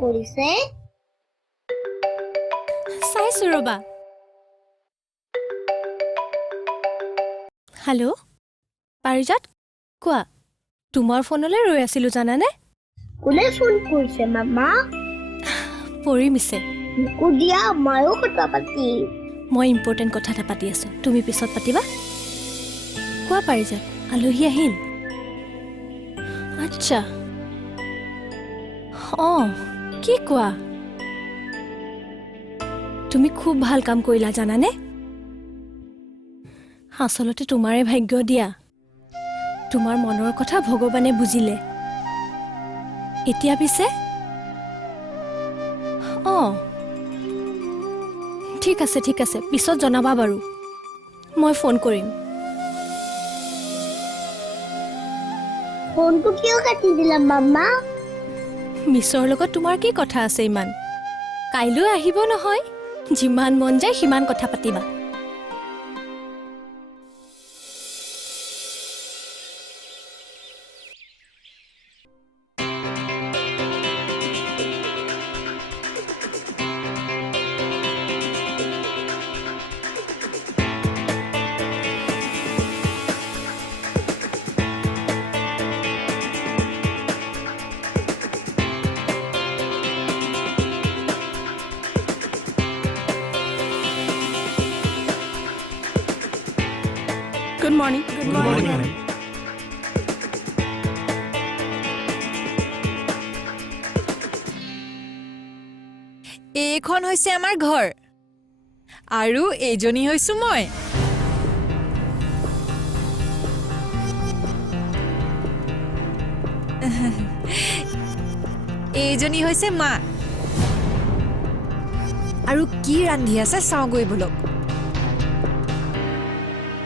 কৰিছে চাইছো ৰবা হেল্ল' পাৰিজাত কোৱা তোমাৰ ফোনলৈ ৰৈ আছিলো জানানে কোনে ফোন কৰিছে মামা পৰিমিছে মোকো দিয়া ময়ো কথা পাতিম মই ইম্পৰ্টেণ্ট কথা এটা পাতি আছো তুমি পিছত পাতিবা কোৱা পাৰিজাত আলহী আহিল আচ্ছা কি কোৱা তুমি খুব ভাল কাম কৰিলা জানানে আচলতে তোমাৰে ভাগ্য দিয়া তোমাৰ মনৰ কথা ভগৱানে বুজিলে এতিয়া পিছে ঠিক আছে পিছত জনাবা বাৰু মই ফোন কৰিম ফোনটো কিয় কাটি দিলা মামা মিছৰ লগত তোমাৰ কি কথা আছে ইমান কাইলৈ আহিব নহয় যিমান মন যায় সিমান কথা পাতিবা Good morning. Good morning, ma'am. এইখন হৈছে আমাৰ ঘৰ আৰু এইজনী হৈছো মই এইজনী হৈছে মা আৰু কি ৰান্ধি আছে চাওঁ গৈ বলক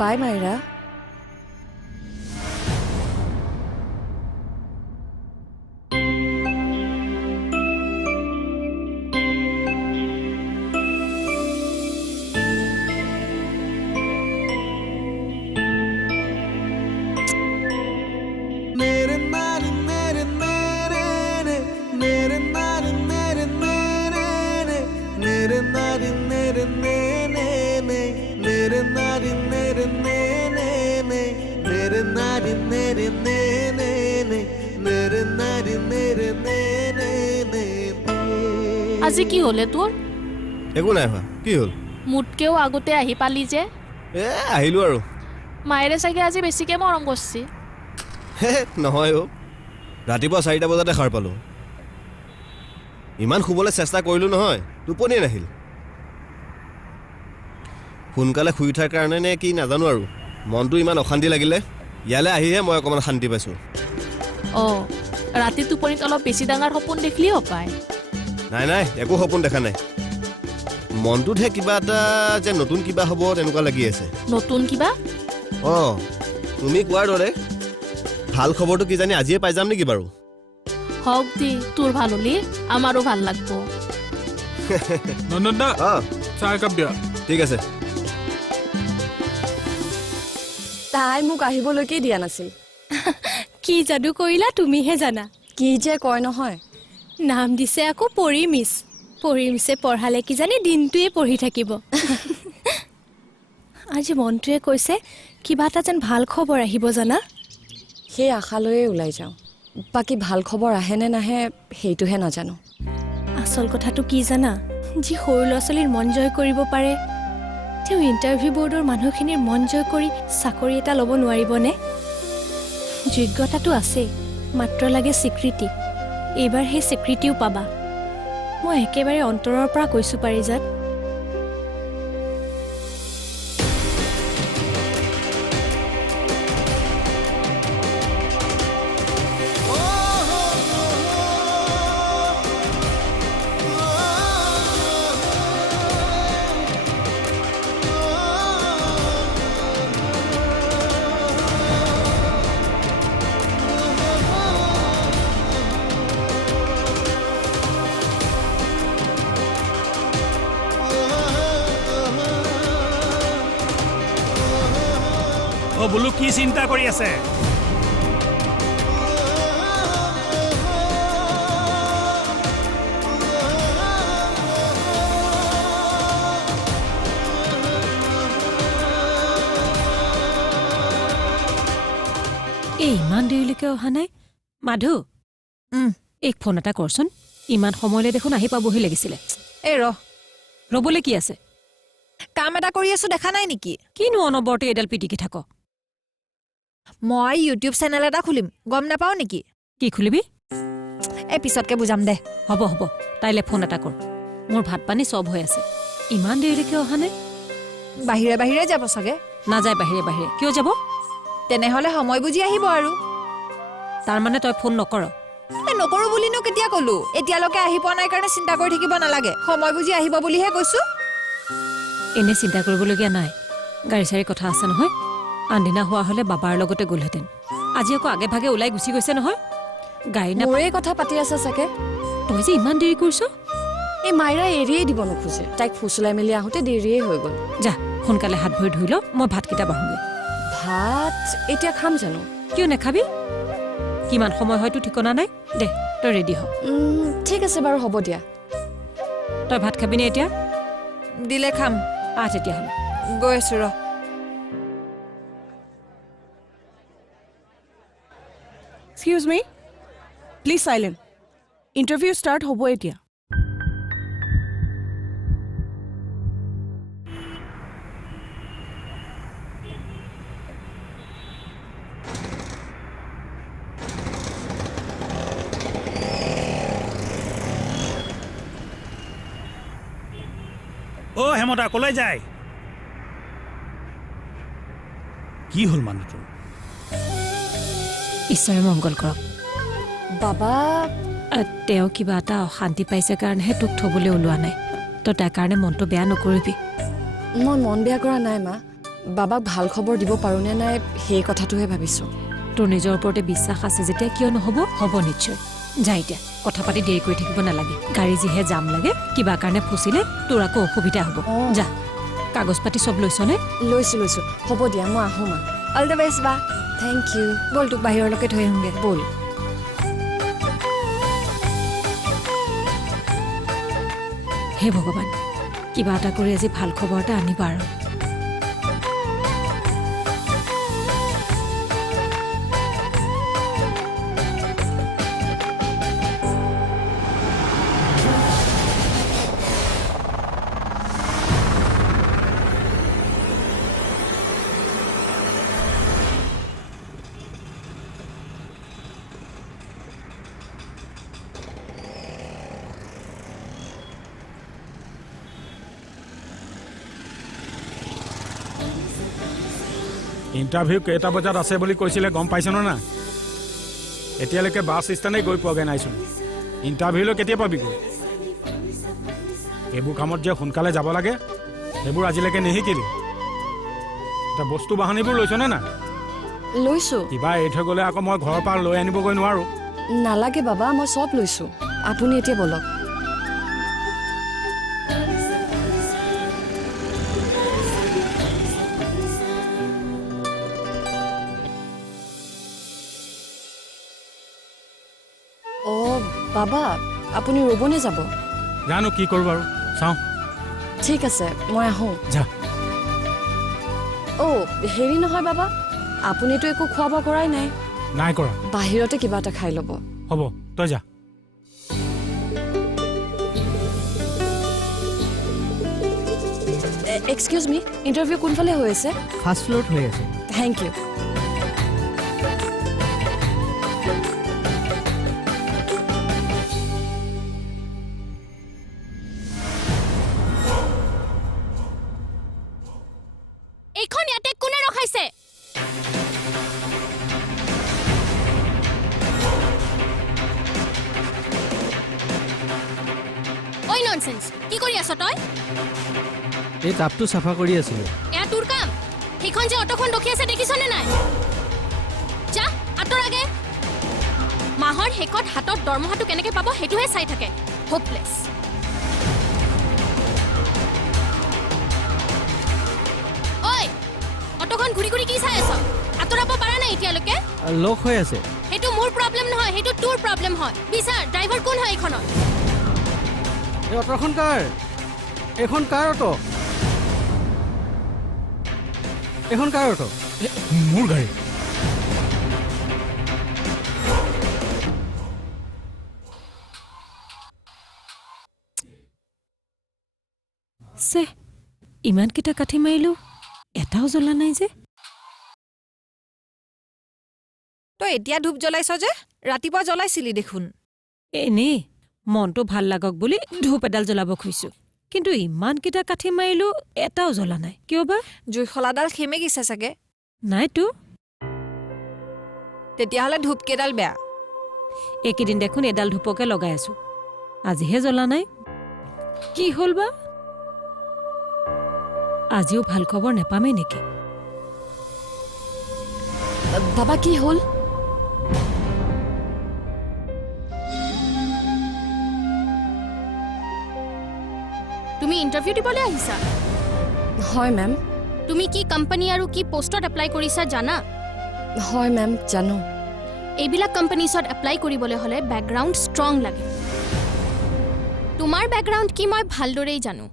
বাই মাইৰা আজি কি হলে তোৰ একো নাই হোৱা কি হল মুটকেও আগতে আহি পালি যে আহিলো আৰু মায়েৰে চাগে আজি বেছিকে মৰম কৰিছে নহয় ৰাতিপুৱা 4টা বজাতে সাৰ পালো ইমান শুবলৈ চেষ্টা কৰিলো নহয় টোপনিয়ে নাহিল সোনকালে শুই উঠাৰ কাৰণে নে কি নাজানো আৰু মনটো ইমান অশান্তি লাগিলে ইয়ালৈ আহিহে মই অকণমান শান্তি পাইছোঁ ৰাতি টোপনিত অলপ বেছি ডাঙৰ সপোন দেখিলিও পায় নাই একো সপোন দেখা নাই মনটোতহে কিবা এটা যে নতুন কিবা হ'ব তেনেকুৱা লাগি আছে নতুন কিবা তুমি কোৱাৰ দৰে ভাল খবৰটো কিজানি আজিয়ে পাই যাম নেকি বাৰু হওক দি তোৰ ভাল হলি আমাৰো ভাল লাগব নন্দা চাহ একাপ দিয়া ঠিক আছে তাই মোক আহিবলৈকে দিয়া নাছিল কি যাদু কৰিলা তুমিহে জানা কি যে কয় নহয় নাম দিছে আকৌ পৰিমিছে পঢ়ালে কিজানি দিনটোৱে পঢ়ি থাকিব আজি মনটোৱে কৈছে কিবা এটা যেন ভাল খবৰ আহিব জানা সেই আশালৈয়ে ওলাই যাওঁ বাকী ভাল খবৰ আহে নে নাহে সেইটোহে নাজানো আচল কথাটো কি জানা যি সৰু ল'ৰা ছোৱালীৰ মন জয় কৰিব পাৰে তেওঁ ইণ্টাৰভিউ বৰ্ডৰ মানুহখিনিৰ মন জয় কৰি চাকৰি এটা ল'ব নোৱাৰিবনে যোগ্যতাটো আছে মাত্ৰ লাগে স্বীকৃতি এইবাৰ সেই স্বীকৃতিও পাবা মই একেবাৰে অন্তৰৰ পৰা কৈছোঁ পাৰিজাত বোলো কি চিন্তা কৰি আছে এই ইমান দেৰিলৈকে অহা নাই মাধু এক ফোন এটা কৰচোন ইমান সময়লৈ দেখোন আহি পাবহি লাগিছিলে এই ৰ'বলৈ কি আছে কাম এটা কৰি আছো দেখা নাই নেকি কিনো অনবৰতে এডাল পিটিকি থাক মই ইউটিউব চেনেল এটা খুলিম গম নাপাও নেকি কি খুলিবি এই পিছতকে বুজাম দে হ'ব হ'ব তাইলে ফোন এটা কৰ মোৰ ভাত পানী চব হৈ আছে ইমান দেৰিলৈকে অহা নাই বাহিৰে বাহিৰে যাব চাগে নাযায় বাহিৰে বাহিৰে কিয় যাব তেনেহলে সময় বুজি আহিব আৰু তাৰমানে তই ফোন নকৰ নকৰো বুলিনো কেতিয়া কলো এতিয়ালৈকে আহি পোৱা নাই কাৰণে চিন্তা কৰি থাকিব নালাগে সময় বুজি আহিব বুলিহে কৈছো এনে চিন্তা কৰিবলগীয়া নাই গাড়ী চাড়ী কথা আছে নহয় আনদিনা হোৱা হলে বাবাৰ লগতে গ'লহেঁতেন আজি আকৌ আগে ভাগে ওলাই গুচি গৈছে নহয় গাড়ী মোৰে কথা পাতি আছে চাগে তই যে ইমান দেৰি কৰিছ এই মাইৰা এৰিয়ে দিব নোখোজে তাইক ফুচলাই মেলি আহোঁতে দেৰিয়ে হৈ গ'ল যা সোনকালে হাত ভৰি ধুই ল মই ভাতকেইটা বাঢ়োঁগৈ ভাত এতিয়া খাম জানো কিয় নাখাবি কিমান সময় হয়তো ঠিকনা নাই দে তই ৰেডি হ ঠিক আছে বাৰু হ'ব দিয়া তই ভাত খাবিনে এতিয়া দিলে খাম তেতিয়াহ'লে গৈ আছো ৰ Excuse me? Please silent. Interview start hobo etia. হেমতা কলৈ যায় কি হ'ল মানুহটো ঈশ্বৰে মংগল কৰক বাবা তেওঁ কিবা এটা অশান্তি পাইছে কাৰণেহে তোক থবলৈ ওলোৱা নাই তই তাৰ কাৰণে মনটো বেয়া নকৰিবি মই মন বেয়া কৰা নাই মা বাবাক ভাল খবৰ দিব পাৰোঁনে নাই সেই কথাটোহে ভাবিছোঁ তোৰ নিজৰ ওপৰতে বিশ্বাস আছে যেতিয়া কিয় নহ'ব হ'ব নিশ্চয় যা এতিয়া কথা পাতি দেৰি কৰি থাকিব নালাগে গাড়ী যিহে জাম লাগে কিবা কাৰণে ফচিলে তোৰ আকৌ অসুবিধা হ'ব যা কাগজ পাতি চব লৈছনে লৈছোঁ হ'ব দিয়া মই আহোঁ মা অল দ্য বেষ্ট বা থেংক ইউ ব'ল তোক বাহিৰলৈকে থৈ আহোঁগে ব'ল হে ভগৱান কিবা এটা কৰি আজি ভাল খবৰ এটা আনিবা আৰু ইণ্টাৰভিউ কেইটা বজাত আছে বুলি কৈছিলে গম পাইছ না এতিয়ালৈকে বাছ ষ্টেণ্ডে গৈ পোৱাগৈ নাইচোন ইণ্টাৰভিউলৈ কেতিয়া পাবিগৈ এইবোৰ কামত যে সোনকালে যাব লাগে সেইবোৰ আজিলৈকে নিশিকিলি এতিয়া বস্তু বাহনিবোৰ লৈছনে না লৈছোঁ কিবা এৰি থৈ গ'লে আকৌ মই ঘৰৰ পৰা লৈ আনিবগৈ নোৱাৰোঁ নালাগে বাবা মই চব লৈছোঁ আপুনি এতিয়া বলক বাবা আপুনি ৰ'বনে যাব জানো কি কৰোঁ বাৰু চাওঁ ঠিক আছে মই আহোঁ যা হেৰি নহয় বাবা আপুনিতো একো খোৱা বোৱা কৰাই নাই নাই কৰা বাহিৰতে কিবা এটা খাই ল'ব হ'ব তই যা এক্সকিউজ মি ইণ্টাৰভিউ কোনফালে হৈ আছে ফাৰ্ষ্ট ফ্ল'ৰত হৈ আছে থেংক ইউ এইখন ইয়াতে কোনে ৰখাইছে ঐ ননসেন্স কি কৰি আছ তই এই টাবটো চাফা কৰি আছিলোঁ এয়া তোৰ কাম সেইখন যে অটোখন ৰখি আছে দেখিছনে নাই যা আঁতৰ আগে মাহৰ শেষত হাতত দৰমহাটো কেনেকৈ পাব সেইটোহে চাই থাকে হোপলেছ ঐ অটোখন ঘূৰি ঘূৰি কি চাই আছ আঁতৰাব পাৰা নাই এতিয়ালৈকে লক হৈ আছে সেইটো মোৰ প্ৰব্লেম নহয় সেইটো তোৰ প্ৰব্লেম হয় বিচাৰ ড্ৰাইভাৰ কোন হয় এইখনৰ এই অটোখন কাৰ এইখন কাৰ অটো মোৰ গাড়ী চে ইমানকেইটা কাঠি মাৰিলো এটাও জ্বলা নাই যে তই এতিয়া ধূপ জ্বলাইছ যে ৰাতিপুৱা জ্বলাইছিলি দেখোন এনেই মনটো ভাল লাগক বুলি ধূপ এডাল জ্বলাব খুজিছো কিন্তু ইমানকেইটা কাঠি মাৰিলো এটাও জ্বলা নাই কিয় বা জুইশলাডাল সেমেকিছে চাগে নাইতো তেতিয়াহ'লে ধূপ কেইডাল বেয়া এইকেইদিন দেখোন এডাল ধূপকে লগাই আছো আজিহে জ্বলা নাই কি হ'ল বা আজিও ভাল খবৰ নেপামেই নেকি বাবা কি হ'ল তুমি ইণ্টাৰভিউ দিবলৈ আহিছা হয় মেম তুমি কি কোম্পানী আৰু কি পোষ্টত এপ্লাই কৰিছা জানা হয় মেম জানো এইবিলাক কোম্পানীছত এপ্লাই কৰিবলৈ হ'লে বেকগ্ৰাউণ্ড ষ্ট্ৰং লাগে তোমাৰ বেকগ্ৰাউণ্ড কি মই ভালদৰেই জানো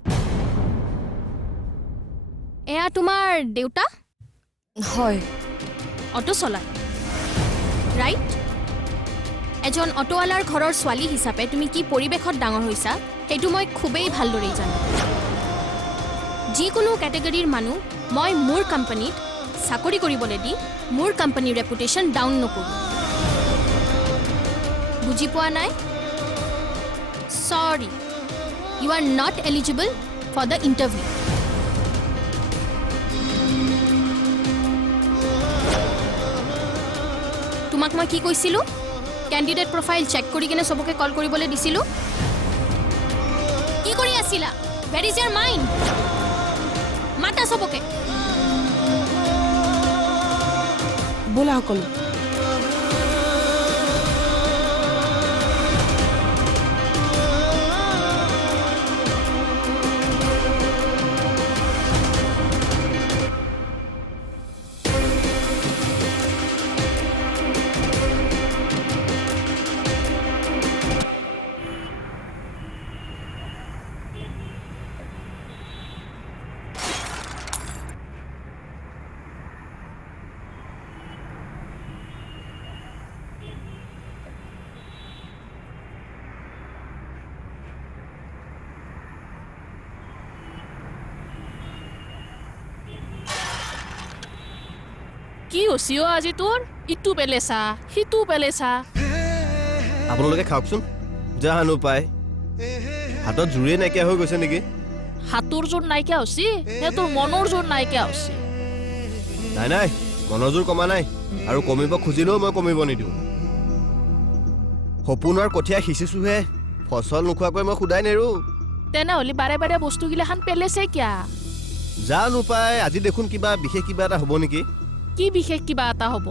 এয়া তোমাৰ দেউতা হয় অটো চলায় ৰাইট এজন অটোৱালাৰ ঘৰৰ ছোৱালী হিচাপে তুমি কি পৰিৱেশত ডাঙৰ হৈছা সেইটো মই খুবেই ভালদৰেই জানো যিকোনো কেটেগৰীৰ মানুহ মই মোৰ কোম্পানীত চাকৰি কৰিবলৈ দি মোৰ কোম্পানীৰ ৰেপুটেশ্যন ডাউন নকৰোঁ বুজি পোৱা নাই sorry you are not eligible for the interview তোমাক মই কি কৈছিলোঁ কেণ্ডিডেট প্ৰফাইল চেক কৰি কিনে চবকে কল কৰিবলৈ দিছিলোঁ কি কৰি আছিলা ভেৰ ইজ ইয়াৰ মাইণ্ড মাতা চবকে ব'লা সকলো কি হৈছি আজি তোৰ ইটো পেলেচা সিটো পেলেচা আপোনালোকে খাওকচোন জানো পায় হাতত জোৰে নাইকিয়া হৈ গৈছে নেকি হাতৰ জোৰ নাইকিয়া হৈছি নে তোৰ মনৰ জোৰ নাইকিয়া হৈছি নাই নাই মনৰ জোৰ কমা নাই আৰু কমিব খুজিলেও মই কমিব নিদিওঁ সপোনৰ কঠীয়া সিঁচিছোহে ফচল নোখোৱাকৈ মই সুদাই নেৰো তেনেহ'লে বাৰে বাৰে বস্তুগিলাখান পেলেছে কিয়া জানো পায় আজি দেখোন কিবা বিশেষ কিবা এটা হ'ব নেকি কি বিশেষ কিবা এটা হ'ব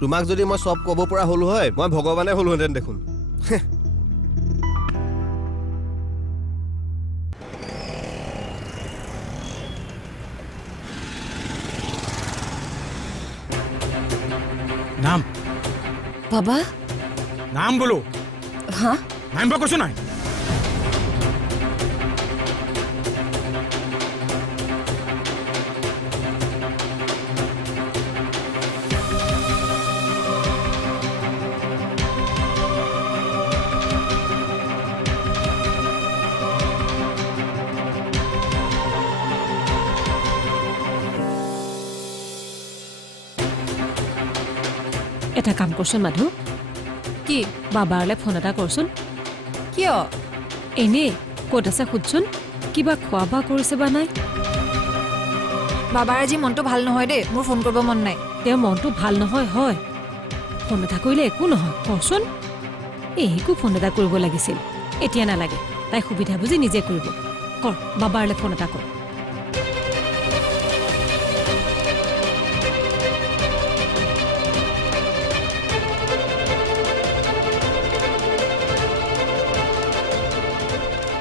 তোমাক যদি মই চব ক'ব পৰা হ'লো হয় মই ভগৱানে হ'লোহেঁতেন দেখোন নাম বাবা নাম বোলো হা নাম বা কৈছো নাই এটা কাম কৰচোন মাধু কি বাবাৰলৈ ফোন এটা কৰচোন কিয় এনেই ক'ত আছে সুধচোন কিবা খোৱা বোৱা কৰিছে বা নাই বাবাৰ আজি মনটো ভাল নহয় দেই মোৰ ফোন কৰিব মন নাই তেওঁৰ মনটো ভাল নহয় হয় ফোন এটা কৰিলে একো নহয় কচোন এইকো ফোন এটা কৰিব লাগিছিল এতিয়া নালাগে তাই সুবিধা বুজি নিজে কৰিব কৰ বাবাৰলৈ ফোন এটা কৰ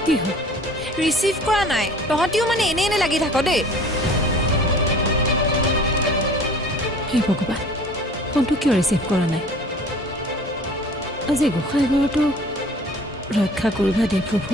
কি হ'ল ৰিচিভ কৰা নাই তহঁতিও মানে এনে এনে লাগি থাক দেই হে ভগৱান ফোনটো কিয় ৰিচিভ কৰা নাই আজি গোসাঁই ঘৰটো ৰক্ষা কৰিবা দেই প্ৰভু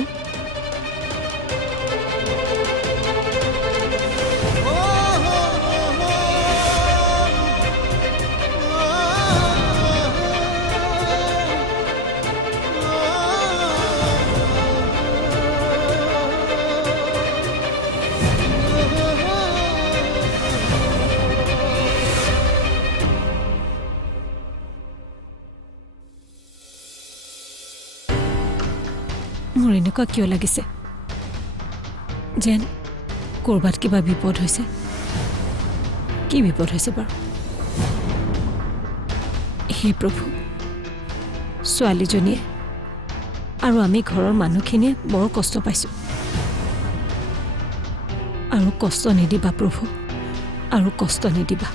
এনেকুৱা কিয় লাগিছে যেন ক'ৰবাত কিবা বিপদ হৈছে কি বিপদ হৈছে বাৰু হে প্ৰভু ছোৱালীজনীয়ে আৰু আমি ঘৰৰ মানুহখিনিয়ে বৰ কষ্ট পাইছোঁ আৰু কষ্ট নিদিবা প্ৰভু আৰু কষ্ট নিদিবা